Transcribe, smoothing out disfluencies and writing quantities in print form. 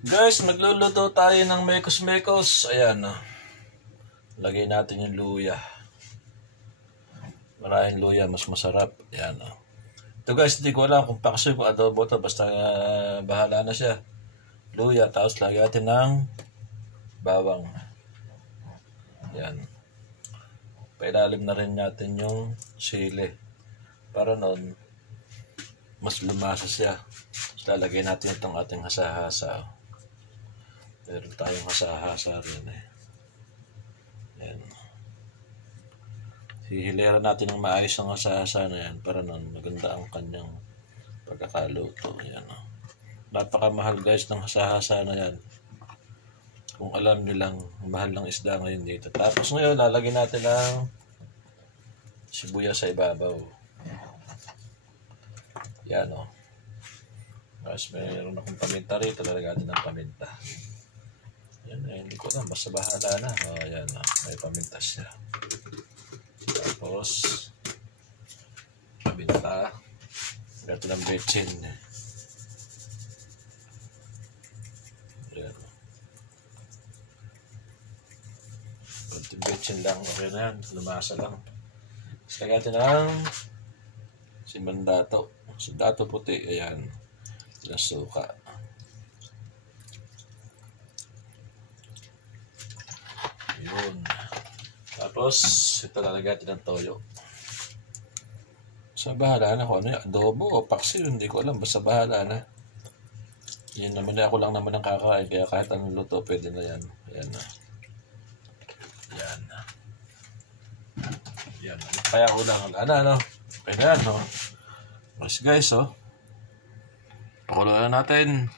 Guys, magluluto tayo ng mekos-mekos. Ayan, lagay natin yung luya. Maraming luya, mas masarap. Ayan, ito guys, hindi ko alam kung paksiw o adobo to. Basta bahala na siya. Luya, tapos lagay natin ng bawang. Ayan. Pailalim na rin natin yung sili. Para noon, mas lumasa siya. So, lalagay natin itong ating hasa-hasa. Meron tayong hasa-hasa rin eh. Ayan. Hihiliran natin ng maayos ang hasa-hasa na yan para nun maganda ang kanyang pagkakaluto. Ayan. Napakamahal guys ng hasa-hasa na yan. Kung alam nyo lang, mahal ng isda ngayon dito. Tapos ngayon, lalagyan natin ng sibuyas sa ibabaw. Yan o. Tapos mayroon akong paminta rito. Lalagyan natin ng paminta. Yan, hindi ko lang. Basta bahala na. O, yan o. May paminta siya. Tapos, paminta. Ito ng bechin. Yan o. Kunting bechin lang. Okay na yan. Lumasa lang. Tapos lagyan natin ng simbandato. Sindato puti. Ayan. Suka. Yun. Tapos, ito lalagyan natin ng toyo. So, bahala na kung ano yung adobo o paksiw. Hindi ko alam. Basta bahala na. Yan naman ako lang naman ang kakain. Kaya kahit anong luto, pwede na yan. Ayan na. Yan. Yan. Kaya ko lang. Ano? Okay na yan, no? Guys, oh. Pakuluan natin.